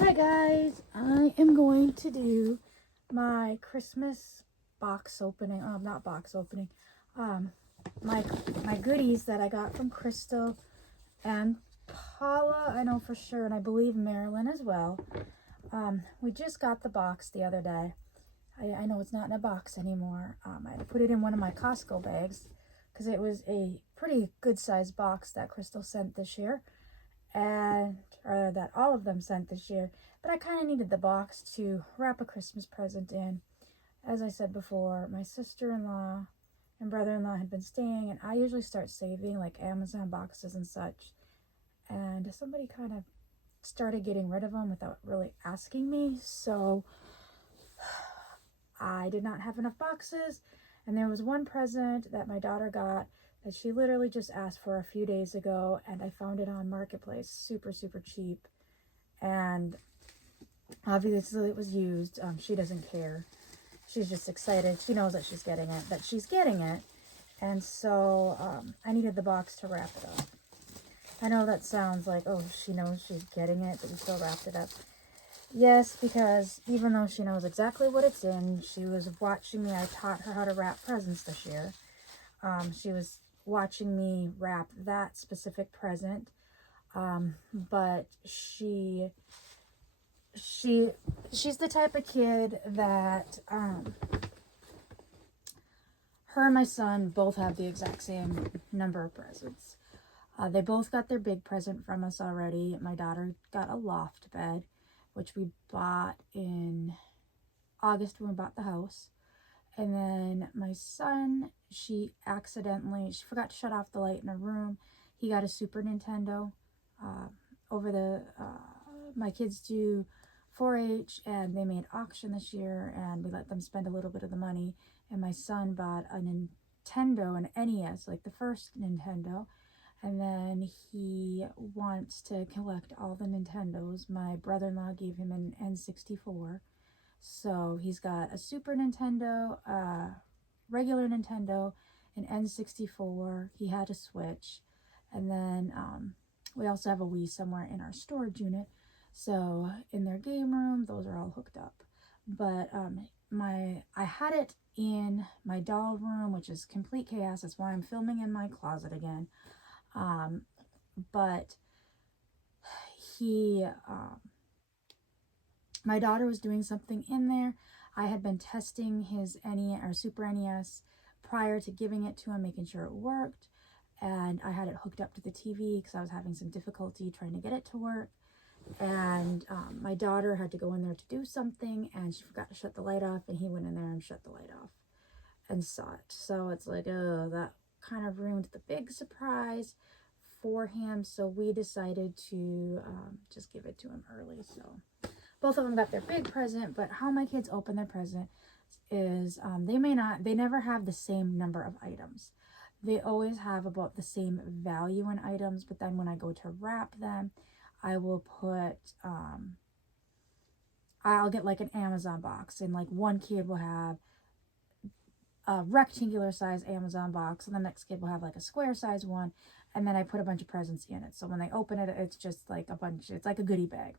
Hi guys, I am going to do my Christmas box opening, not box opening, my goodies that I got from Krystle and Paula, I know for sure, and I believe Marilyn as well. We just got the box the other day. I know it's not in a box anymore. I put it in one of my Costco bags because it was a pretty good sized box that Krystle sent this year, or that all of them sent this year. But I kind of needed the box to wrap a Christmas present in. As I said before, my sister-in-law and brother-in-law had been staying, and I usually start saving like Amazon boxes and such. And somebody kind of started getting rid of them without really asking me, so I did not have enough boxes. And there was one present that my daughter got that she literally just asked for a few days ago, and I found it on Marketplace super cheap, and obviously it was used. She doesn't care. She's just excited. She knows that she's getting it, and so I needed the box to wrap it up. I know that sounds like, oh, she knows she's getting it, but we still wrapped it up. Yes, because even though she knows exactly what it's in, she was watching me. I taught her how to wrap presents this year. She was watching me wrap that specific present, but she's the type of kid that her and my son both have the exact same number of presents. They both got their big present from us already. My daughter got a loft bed, which we bought in August when we bought the house. And then my son, she forgot to shut off the light in her room. He got a Super Nintendo. My kids do 4-H, and they made auction this year, and we let them spend a little bit of the money. And my son bought a Nintendo, an NES, like the first Nintendo. And then he wants to collect all the Nintendos. My brother-in-law gave him an N64. So he's got a Super Nintendo, a regular Nintendo, an N64. He had a Switch. And then we also have a Wii somewhere in our storage unit. So in their game room, those are all hooked up. But I had it in my doll room, which is complete chaos. That's why I'm filming in my closet again. But my daughter was doing something in there. I had been testing his NES or Super NES prior to giving it to him, making sure it worked. And I had it hooked up to the TV because I was having some difficulty trying to get it to work. And my daughter had to go in there to do something, and she forgot to shut the light off, and he went in there and shut the light off and saw it. So it's like, oh, that kind of ruined the big surprise for him. So we decided to just give it to him early. So both of them got their big present, but how my kids open their present is they never have the same number of items. They always have about the same value in items, but then when I go to wrap them, I will put, I'll get like an Amazon box, and like one kid will have a rectangular size Amazon box, and the next kid will have like a square size one, and then I put a bunch of presents in it. So when they open it, it's just like it's like a goodie bag.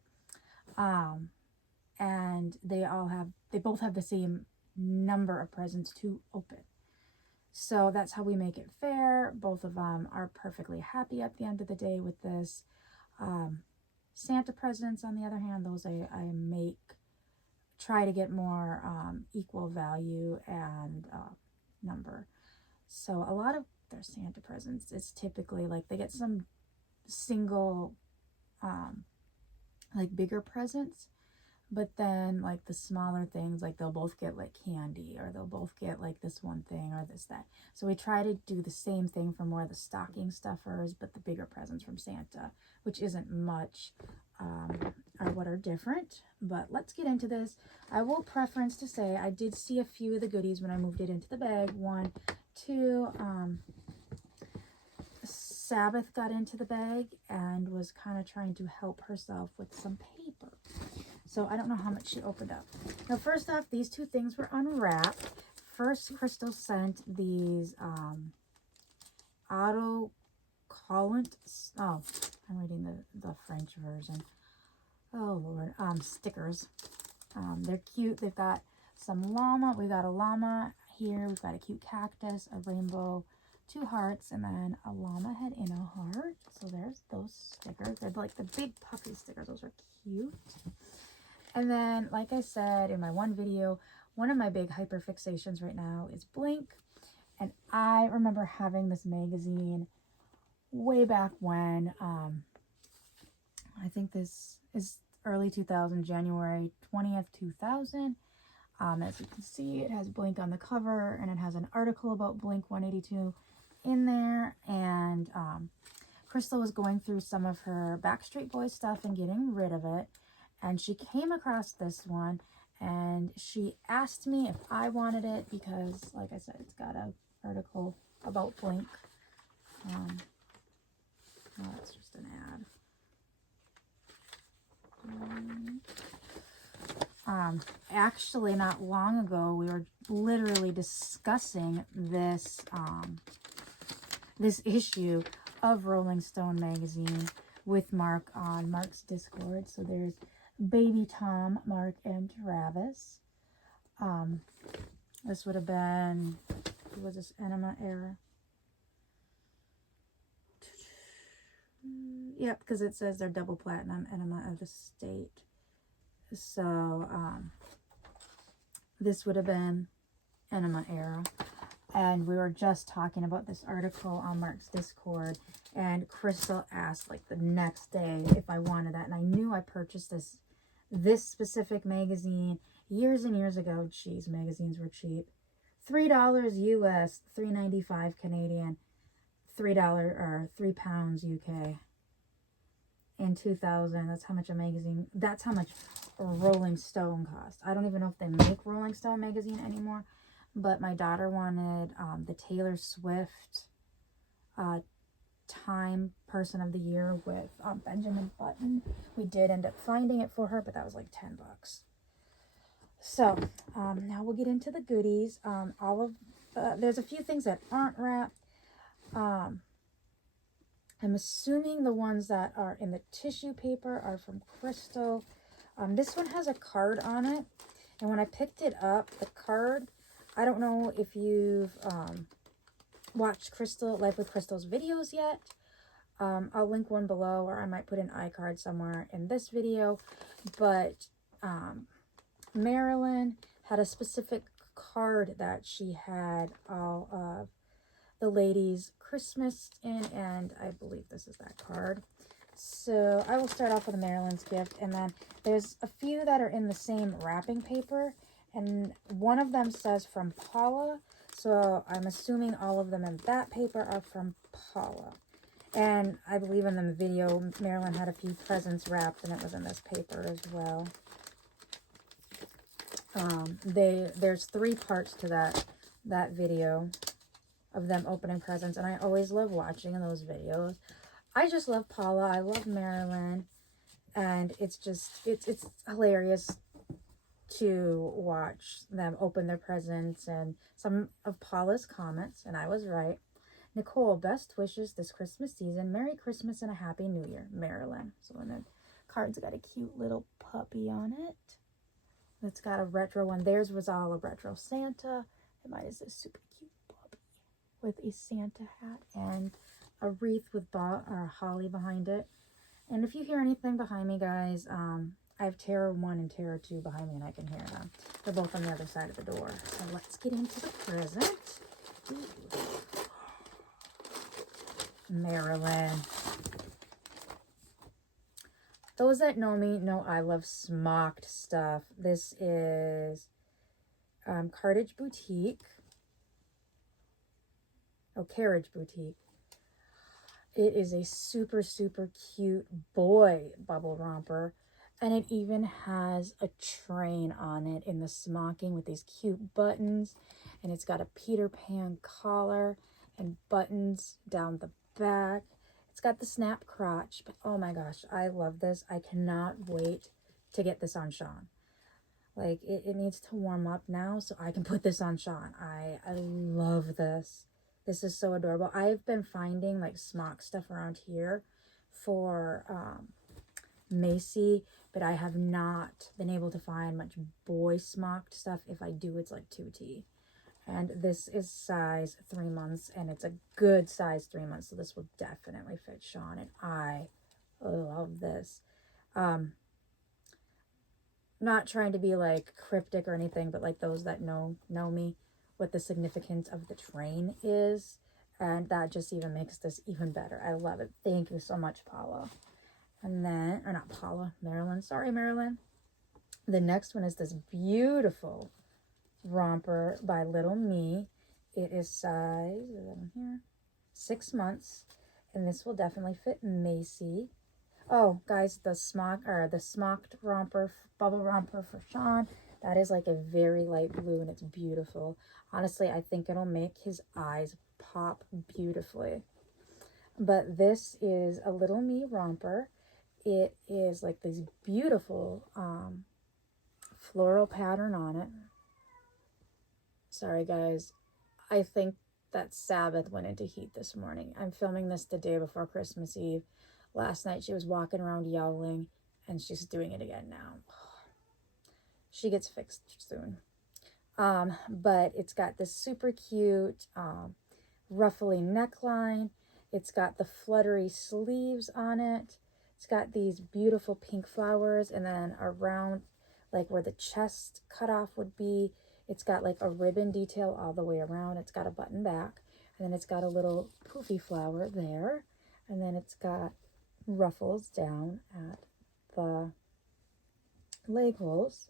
And they both have the same number of presents to open. So that's how we make it fair. Both of them are perfectly happy at the end of the day with this. Santa presents, on the other hand, those I try to get more equal value and number. So a lot of their Santa presents, it's typically like they get some single like bigger presents, but then like the smaller things, like they'll both get like candy, or they'll both get like this one thing or this, that. So we try to do the same thing for more of the stocking stuffers, but the bigger presents from Santa, which isn't much, are what are different. But let's get into this. I will preference to say I did see a few of the goodies when I moved it into the bag. 1, 2, Sabbath got into the bag and was kind of trying to help herself with some paper. So I don't know how much she opened up. Now, first off, these two things were unwrapped. First, Krystle sent these autocollant. Oh, I'm reading the French version. oh Lord, stickers. They're cute. They've got some llama. We got a llama here. We've got a cute cactus, a rainbow, 2 hearts, and then a llama head in a heart. So there's those stickers. They're like the big puffy stickers. Those are cute. And then, like I said in my one video, one of my big hyperfixations right now is Blink. And I remember having this magazine way back when. I think this is early 2000, January 20th, 2000. As you can see, it has Blink on the cover, and it has an article about Blink 182 in there. And Krystle was going through some of her Backstreet Boys stuff and getting rid of it. And she came across this one, and she asked me if I wanted it because, like I said, it's got an article about Blink. Oh, that's just an ad. Actually, not long ago, we were literally discussing this this issue of Rolling Stone magazine with Mark on Mark's Discord. So there's Baby Tom, Mark, and Travis. This would have been, what was this, Enema era? Yep, because it says they're double platinum, Enema of the State. So, this would have been Enema era. And we were just talking about this article on Mark's Discord. And Krystle asked, like, the next day if I wanted that. And I knew I purchased this specific magazine years and years ago. Jeez, magazines were cheap. $3 US, $3.95 Canadian, $3 or £3 UK. In 2000, that's how much a magazine, that's how much Rolling Stone cost. I don't even know if they make Rolling Stone magazine anymore, but my daughter wanted the Taylor Swift Time Person of the Year with Benjamin Button. We did end up finding it for her, but that was like $10. So now we'll get into the goodies. There's a few things that aren't wrapped. I'm assuming the ones that are in the tissue paper are from Krystle. This one has a card on it. And when I picked it up, the card, I don't know if you've watched Krystle, Life with Krystle's videos yet. I'll link one below, or I might put an iCard somewhere in this video. But Marilyn had a specific card that she had all of the ladies' Christmas in, and I believe this is that card. So I will start off with Marilyn's gift, and then there's a few that are in the same wrapping paper, and one of them says from Paula, so I'm assuming all of them in that paper are from Paula. And I believe in the video, Marilyn had a few presents wrapped, and it was in this paper as well. There's 3 parts to that video of them opening presents, and I always love watching those videos. I just love Paula. I love Marilyn, and it's hilarious to watch them open their presents and some of Paula's comments, and I was right. Nicole, best wishes this Christmas season. Merry Christmas and a Happy New Year, Marilyn. So and the card's got a cute little puppy on it. It's got a retro one. Theirs was all a retro Santa, and mine is this super cute puppy with a Santa hat and a wreath with holly behind it. And if you hear anything behind me, guys, I have Terror 1 and Terror 2 behind me, and I can hear them. They're both on the other side of the door. So let's get into the present. Ooh. Marilyn. Those that know me know I love smocked stuff. This is Carriage Boutique. Oh, Carriage Boutique. It is a super, super cute boy bubble romper. And it even has a train on it in the smocking with these cute buttons. And it's got a Peter Pan collar and buttons down the back. It's got the snap crotch. But oh my gosh, I love this. I cannot wait to get this on Sean. Like, it needs to warm up now so I can put this on Sean. I love this. This is so adorable. I've been finding like smock stuff around here for Macy but I have not been able to find much boy smocked stuff. If I do, it's like 2T. And this is size 3 months, and it's a good size 3 months, so this will definitely fit Sean, and I love this. Not trying to be like cryptic or anything, but like those that know me, what the significance of the train is, and that just even makes this even better. I love it. Thank you so much, Paula. And then, or not Paula, Marilyn. Sorry, Marilyn. The next one is this beautiful romper by Little Me. It is size, is that on here? 6 months, and this will definitely fit Macy. Oh, guys, the smocked romper, bubble romper for Sean, that is like a very light blue, and it's beautiful. Honestly, I think it'll make his eyes pop beautifully. But this is a Little Me romper. It is like this beautiful floral pattern on it. Sorry, guys. I think that Sabbath went into heat this morning. I'm filming this the day before Christmas Eve. Last night she was walking around yowling, and she's doing it again now. She gets fixed soon. But it's got this super cute ruffly neckline. It's got the fluttery sleeves on it. It's got these beautiful pink flowers, and then around, like where the chest cutoff would be, it's got like a ribbon detail all the way around. It's got a button back, and then it's got a little poofy flower there, and then it's got ruffles down at the leg holes.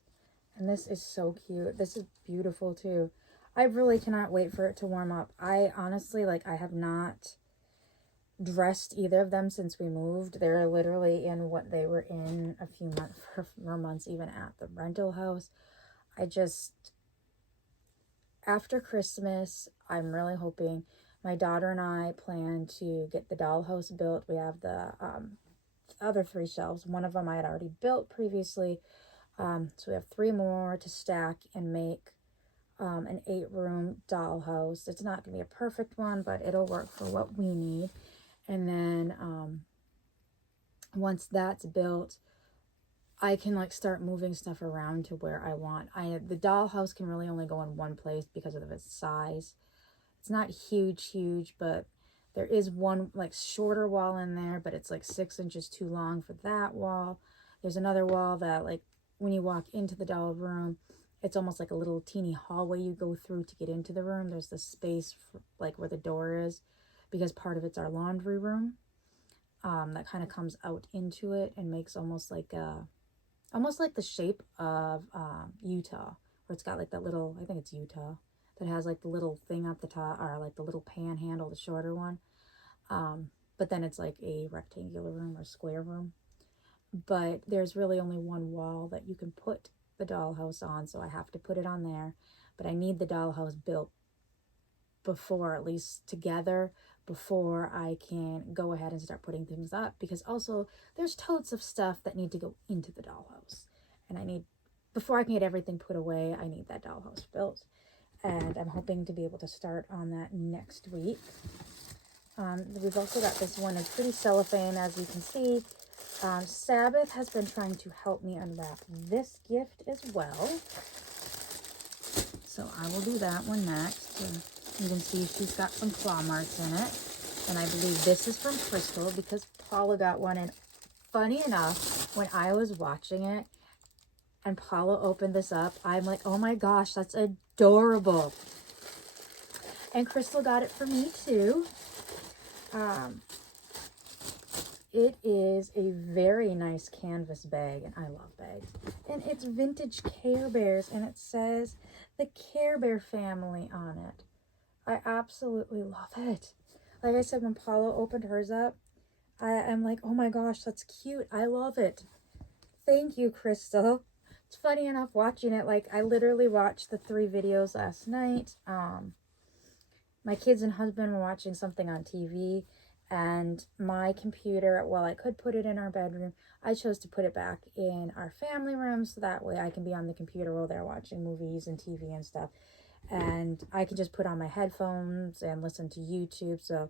And this is so cute. This is beautiful too. I really cannot wait for it to warm up. I honestly, like, I have not dressed either of them since we moved. They're literally in what they were in a few months, for months, even at the rental house. After Christmas, I'm really hoping, my daughter and I plan to get the dollhouse built. We have the other 3 shelves. One of them I had already built previously. So we have 3 more to stack and make an 8-room dollhouse. It's not going to be a perfect one, but it'll work for what we need. And then once that's built, I can like start moving stuff around to where I want. The dollhouse can really only go in one place because of its size. It's not huge, but there is one like shorter wall in there, but it's like 6 inches too long for that wall. There's another wall that, like, when you walk into the doll room, it's almost like a little teeny hallway you go through to get into the room. There's this space for, like, where the door is, because part of it's our laundry room. That kind of comes out into it and makes almost like the shape of Utah, where it's got like that little, I think it's Utah, that has like the little thing up the top, or like the little panhandle, the shorter one. But then it's like a rectangular room or square room. But there's really only one wall that you can put the dollhouse on, so I have to put it on there. But I need the dollhouse built before, at least together, before I can go ahead and start putting things up, because also there's totes of stuff that need to go into the dollhouse, and before I can get everything put away, I need that dollhouse built, and I'm hoping to be able to start on that next week. We've also got this one in pretty cellophane, as you can see. Sabbath has been trying to help me unwrap this gift as well, so I will do that one next. You can see she's got some claw marks in it, and I believe this is from Krystle, because Paula got one, and funny enough, when I was watching it and Paula opened this up, I'm like, oh my gosh, that's adorable. And Krystle got it for me too. It is a very nice canvas bag, and I love bags. And it's vintage Care Bears, and it says the Care Bear family on it. I absolutely love it. Like I said, when Paula opened hers up, I'm like, oh my gosh, that's cute. I love it. Thank you, Krystle. It's funny enough watching it. Like, I literally watched the 3 videos last night. My kids and husband were watching something on TV, and my computer, while I could put it in our bedroom, I chose to put it back in our family room, so that way I can be on the computer while they're watching movies and TV and stuff. And I can just put on my headphones and listen to YouTube. So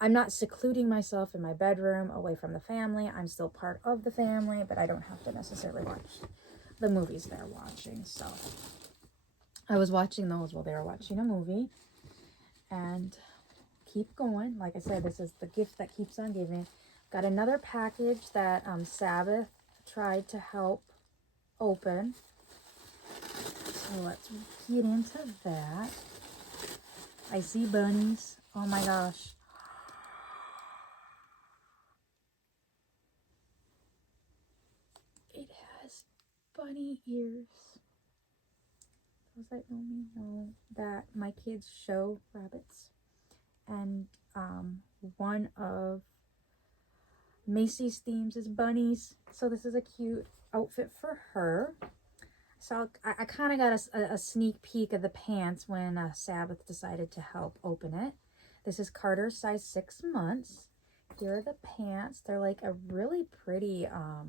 I'm not secluding myself in my bedroom away from the family. I'm still part of the family, but I don't have to necessarily watch the movies they're watching. So I was watching those while they were watching a movie. And keep going. Like I said, this is the gift that keeps on giving. Got another package that Sabbath tried to help open. So let's get into that. I see bunnies. Oh my gosh. It has bunny ears. Does that know me? No. That my kids show rabbits. And one of Macy's themes is bunnies. So this is a cute outfit for her. So I kind of got a sneak peek of the pants when Sabbath decided to help open it. This is Carter's size 6 months. Here are the pants. They're like a really pretty, I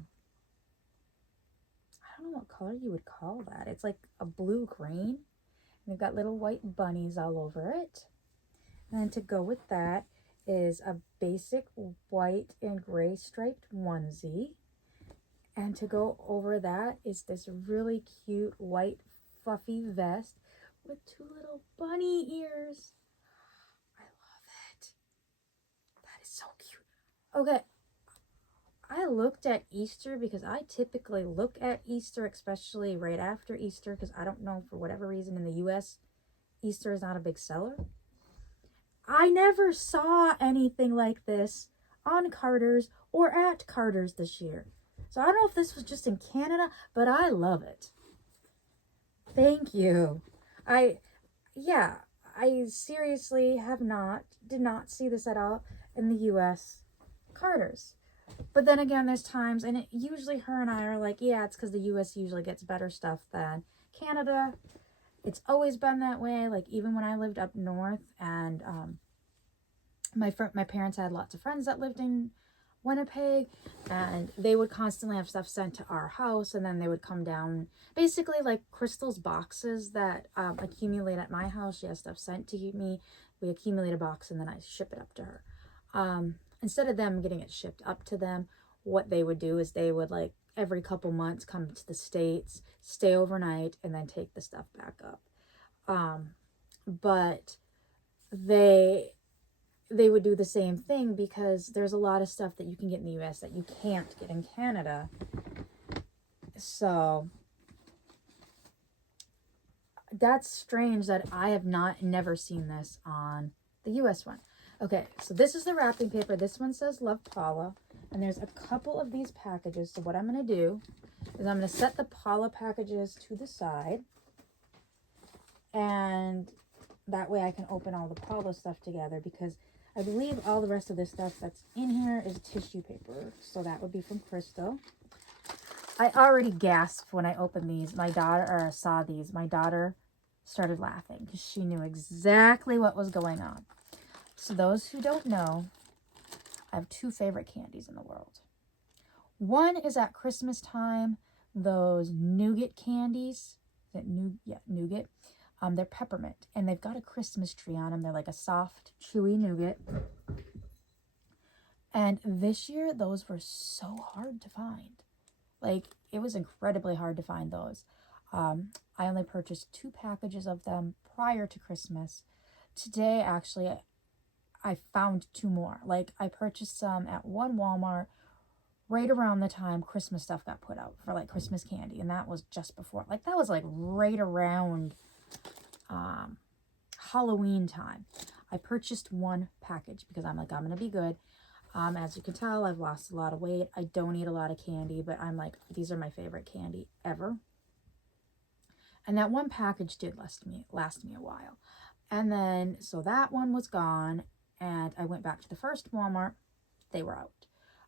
don't know what color you would call that. It's like a blue-green. And they've got little white bunnies all over it. And then to go with that is a basic white and gray striped onesie. And to go over that is this really cute white fluffy vest with 2 little bunny ears. I love it. That is so cute. Okay, I looked at Easter because I typically look at Easter, especially right after Easter, because I don't know, for whatever reason in the U.S., Easter is not a big seller. I never saw anything like this on Carter's or at Carter's this year. So I don't know if this was just in Canada, but I love it. Thank you. I seriously did not see this at all in the U.S. Carter's. But then again, there's times, and usually her and I are like, yeah, it's because the U.S. usually gets better stuff than Canada. It's always been that way. Like, even when I lived up north, and my parents had lots of friends that lived in Winnipeg, and they would constantly have stuff sent to our house, and then they would come down, basically like Krystle's boxes that accumulate at my house. She has stuff sent to me. We accumulate a box, and then I ship it up to her. Instead of them getting it shipped up to them, what they would do is they would, like, every couple months come to the States, stay overnight, and then take the stuff back up. But they would do the same thing because there's a lot of stuff that you can get in the U.S. that you can't get in Canada. So that's strange that I have never seen this on the U.S. one. Okay, so this is the wrapping paper. This one says Love, Paula. And there's a couple of these packages. So what I'm going to do is I'm going to set the Paula packages to the side. And that way I can open all the Paula stuff together, because I believe all the rest of this stuff that's in here is tissue paper. So that would be from Krystle. I already gasped when I opened these. My daughter saw these. My daughter started laughing because she knew exactly what was going on. So those who don't know, I have 2 favorite candies in the world. One is at Christmas time, those nougat candies. Is it nougat? They're peppermint, and they've got a Christmas tree on them. They're like a soft, chewy nougat. And this year, those were so hard to find. Like, it was incredibly hard to find those. I only purchased 2 packages of them prior to Christmas. Today, actually, I found 2 more. Like, I purchased some at one Walmart right around the time Christmas stuff got put out for, like, Christmas candy. And that was just before. Like, that was, like, right around Halloween time. I purchased 1 package because I'm like, I'm going to be good. As you can tell, I've lost a lot of weight. I don't eat a lot of candy, but I'm like, these are my favorite candy ever. And that 1 package did last me a while. And then, so that one was gone. And I went back to the first Walmart. They were out.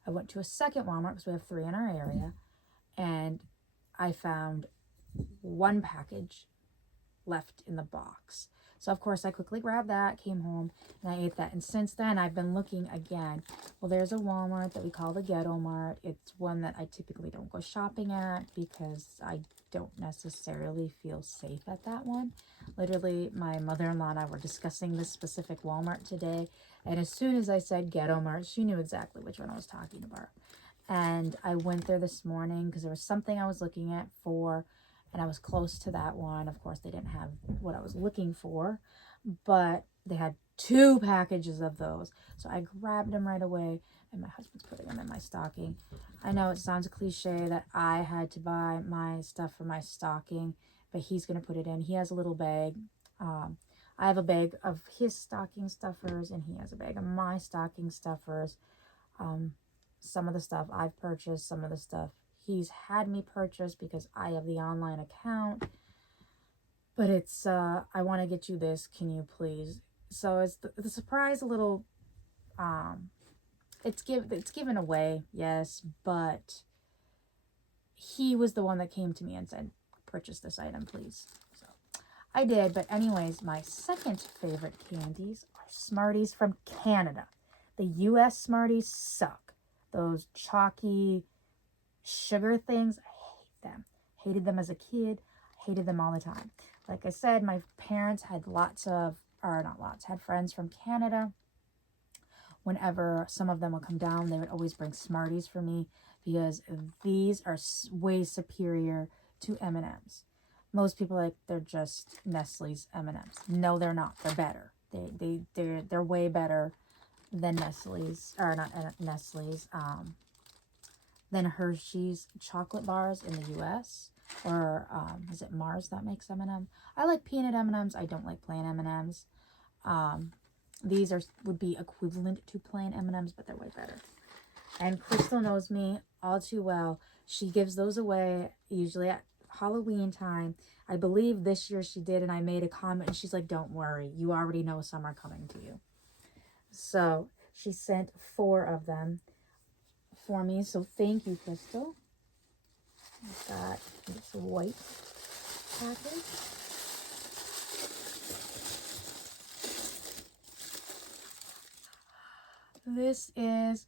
I went to a second Walmart because we have 3 in our area. And I found 1 package left in the box. So, of course, I quickly grabbed that, came home, and I ate that. And since then, I've been looking again. Well, there's a Walmart that we call the Ghetto Mart. It's one that I typically don't go shopping at because I don't necessarily feel safe at that one. Literally, my mother-in-law and I were discussing this specific Walmart today. And as soon as I said Ghetto Mart, she knew exactly which one I was talking about. And I went there this morning because there was something I was looking at for, and I was close to that one. Of course, they didn't have what I was looking for, but they had 2 packages of those. So I grabbed them right away, and my husband's putting them in my stocking. I know it sounds cliche that I had to buy my stuff for my stocking, but he's going to put it in. He has a little bag. I have a bag of his stocking stuffers, and he has a bag of my stocking stuffers. Some of the stuff I've purchased, some of the stuff he's had me purchase because I have the online account. But it's, I want to get you this, can you please? So it's the surprise a little, it's given away, yes, but he was the one that came to me and said, purchase this item, please. So I did, but anyways, my second favorite candies are Smarties from Canada. The US Smarties suck. Those chalky sugar things, I hate them. Hated them as a kid, hated them all the time. Like I said, my parents had had friends from Canada. Whenever some of them would come down, they would always bring Smarties for me because these are way superior to M&Ms. Most people they're just Nestle's M&Ms. No, they're not. They're better. They're way better than Nestle's, or not Nestle's, than Hershey's chocolate bars in the U.S. Or is it Mars that makes M&M? I like peanut M&Ms. I don't like plain M&Ms. These would be equivalent to plain M&Ms, but they're way better. And Krystle knows me all too well. She gives those away usually at Halloween time. I believe this year she did, and I made a comment, and she's like, don't worry. You already know some are coming to you. So she sent 4 of them for me. So thank you, Krystle. I've got this white package. This is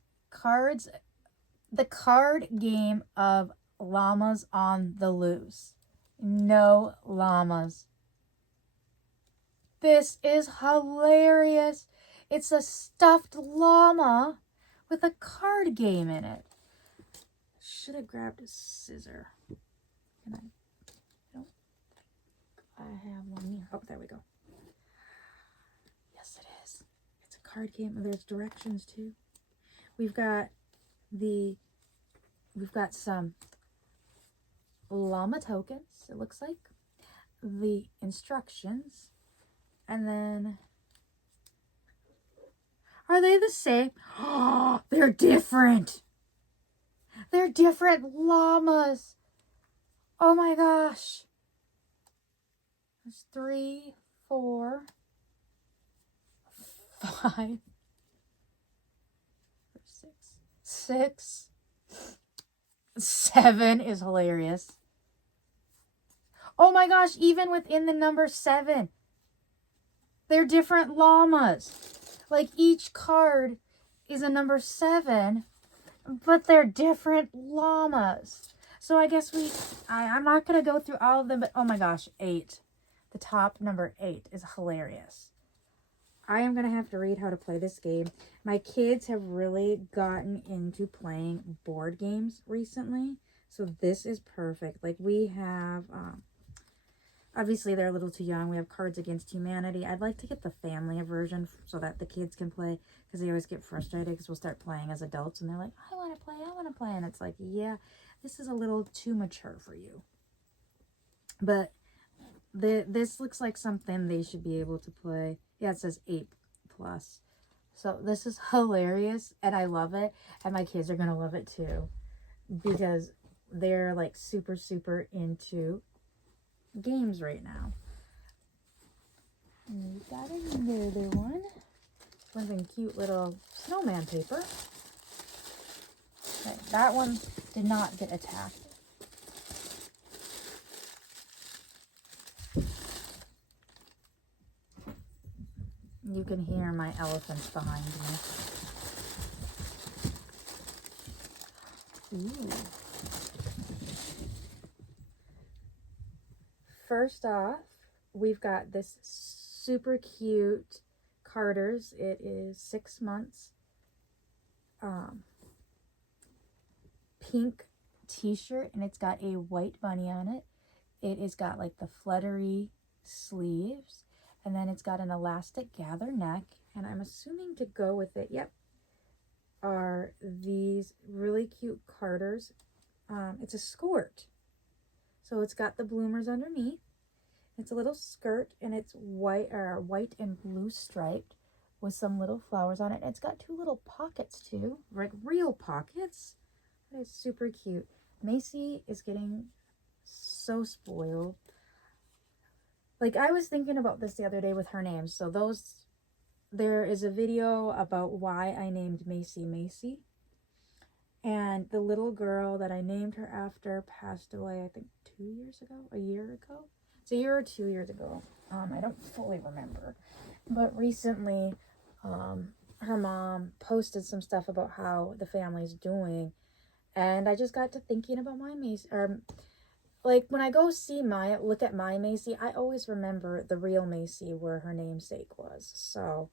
the card game of Llamas on the Loose. No llamas. This is hilarious. It's a stuffed llama with a card game in it. Should have grabbed a scissor. And I have one here. Oh, there we go. Yes, it is. It's a card game. There's directions too. We've got some llama tokens, it looks like. The instructions. And then, are they the same? Oh, they're different. They're different llamas. Oh my gosh. There's 3, 4, 5, 6, 7 is hilarious. Oh my gosh, even within the number 7, they're different llamas. Like each card is a number 7, but they're different llamas. So I guess I'm not going to go through all of them, but oh my gosh, 8. The top number 8 is hilarious. I am going to have to read how to play this game. My kids have really gotten into playing board games recently. So this is perfect. Like we have, obviously they're a little too young. We have Cards Against Humanity. I'd like to get the family version so that the kids can play, because they always get frustrated because we'll start playing as adults and they're like, I want to play. And it's like, yeah, this is a little too mature for you. But this looks like something they should be able to play. Yeah, it says 8+. So this is hilarious and I love it. And my kids are going to love it too, because they're like super, super into games right now. And we've got another one. One's in cute little snowman paper. Okay, that one did not get attacked. You can hear my elephants behind me. Ooh. First off, we've got this super cute Carter's. It is 6 months. Pink t-shirt, and it's got a white bunny on it. It has got like the fluttery sleeves, and then it's got an elastic gather neck, and I'm assuming to go with it, yep, are these really cute Carters. It's a skirt, so it's got the bloomers underneath. It's a little skirt, and it's white and blue striped with some little flowers on it. And it's got 2 little pockets too, like real pockets. That is super cute. Macy is getting so spoiled. Like, I was thinking about this the other day with her names. So there is a video about why I named Macy Macy. And the little girl that I named her after passed away, I think 2 years ago, a year ago. It's a year or 2 years ago. I don't fully remember. But recently, her mom posted some stuff about how the family's doing. And I just got to thinking about my Macy, or like when I go look at my Macy, I always remember the real Macy where her namesake was. So,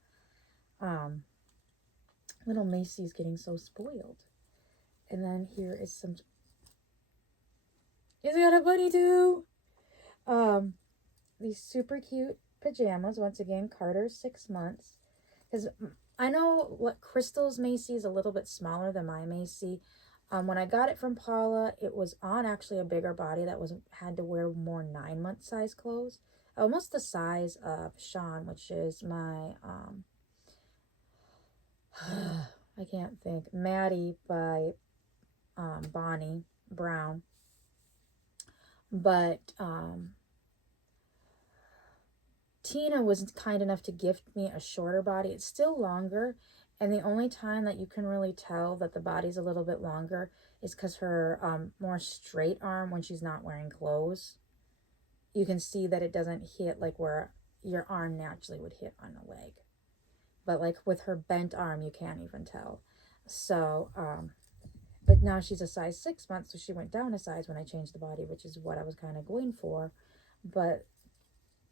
little Macy's getting so spoiled. And then here is some, he's got a bunny too. These super cute pajamas, once again, Carter's 6 months. Because I know what Krystle's Macy is a little bit smaller than my Macy. When I got it from Paula, it was on actually a bigger body that had to wear more 9-month size clothes. Almost the size of Sean, which is my, I can't think, Maddie by Bonnie Brown. But Tina was kind enough to gift me a shorter body. It's still longer. And the only time that you can really tell that the body's a little bit longer is because her more straight arm, when she's not wearing clothes, you can see that it doesn't hit like where your arm naturally would hit on a leg. But like with her bent arm, you can't even tell. So, but now she's a size 6 months, so she went down a size when I changed the body, which is what I was kind of going for. But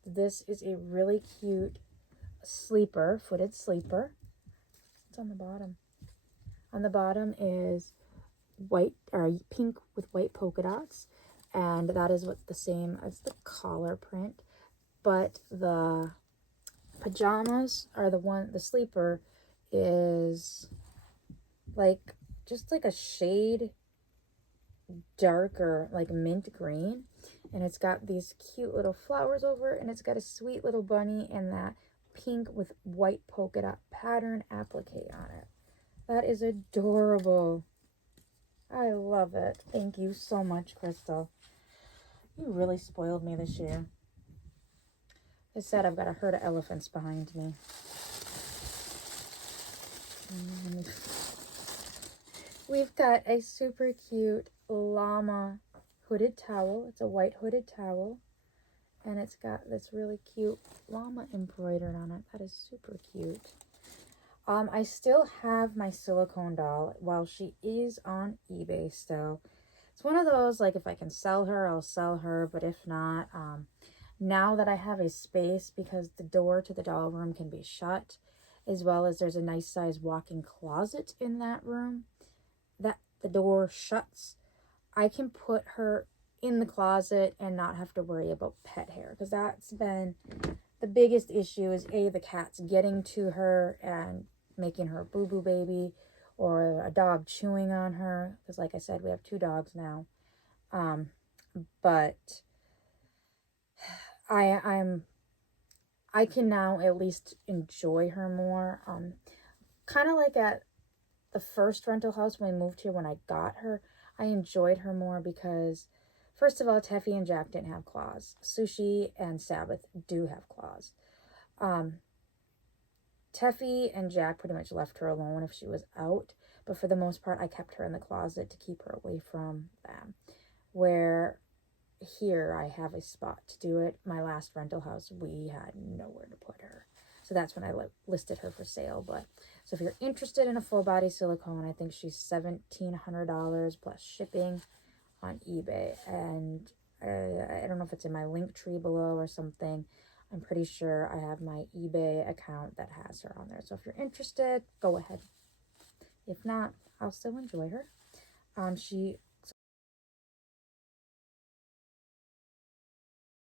this is a really cute sleeper, footed sleeper. What's on the bottom? On the bottom is white or pink with white polka dots, and that is what the same as the collar print. But the pajamas are the sleeper is like just like a shade darker, like mint green, and it's got these cute little flowers over it, and it's got a sweet little bunny and that pink with white polka dot pattern applique on it. That is adorable. I love it. Thank you so much, Krystle. You really spoiled me this year. As I said, I've got a herd of elephants behind me. We've got a super cute llama hooded towel. It's a white hooded towel. And it's got this really cute llama embroidered on it. That is super cute. I still have my silicone doll while she is on eBay still. It's one of those, like, if I can sell her, I'll sell her. But if not, now that I have a space, because the door to the doll room can be shut, as well as there's a nice size walk-in closet in that room, that the door shuts, I can put her in the closet and not have to worry about pet hair, because that's been the biggest issue is the cats getting to her and making her boo-boo baby, or a dog chewing on her, because like I said, we have 2 dogs now. But I can now at least enjoy her more. Kind of like at the first rental house when we moved here, when I got her, I enjoyed her more because, first of all, Teffy and Jack didn't have claws. Sushi and Sabbath do have claws. Teffy and Jack pretty much left her alone if she was out, but for the most part, I kept her in the closet to keep her away from them. Where here, I have a spot to do it. My last rental house, we had nowhere to put her. So that's when I listed her for sale. But so if you're interested in a full body silicone, I think she's $1,700 plus shipping on eBay. And I don't know if it's in my link tree below or something. I'm pretty sure I have my eBay account that has her on there. So if you're interested, go ahead. If not, I'll still enjoy her. She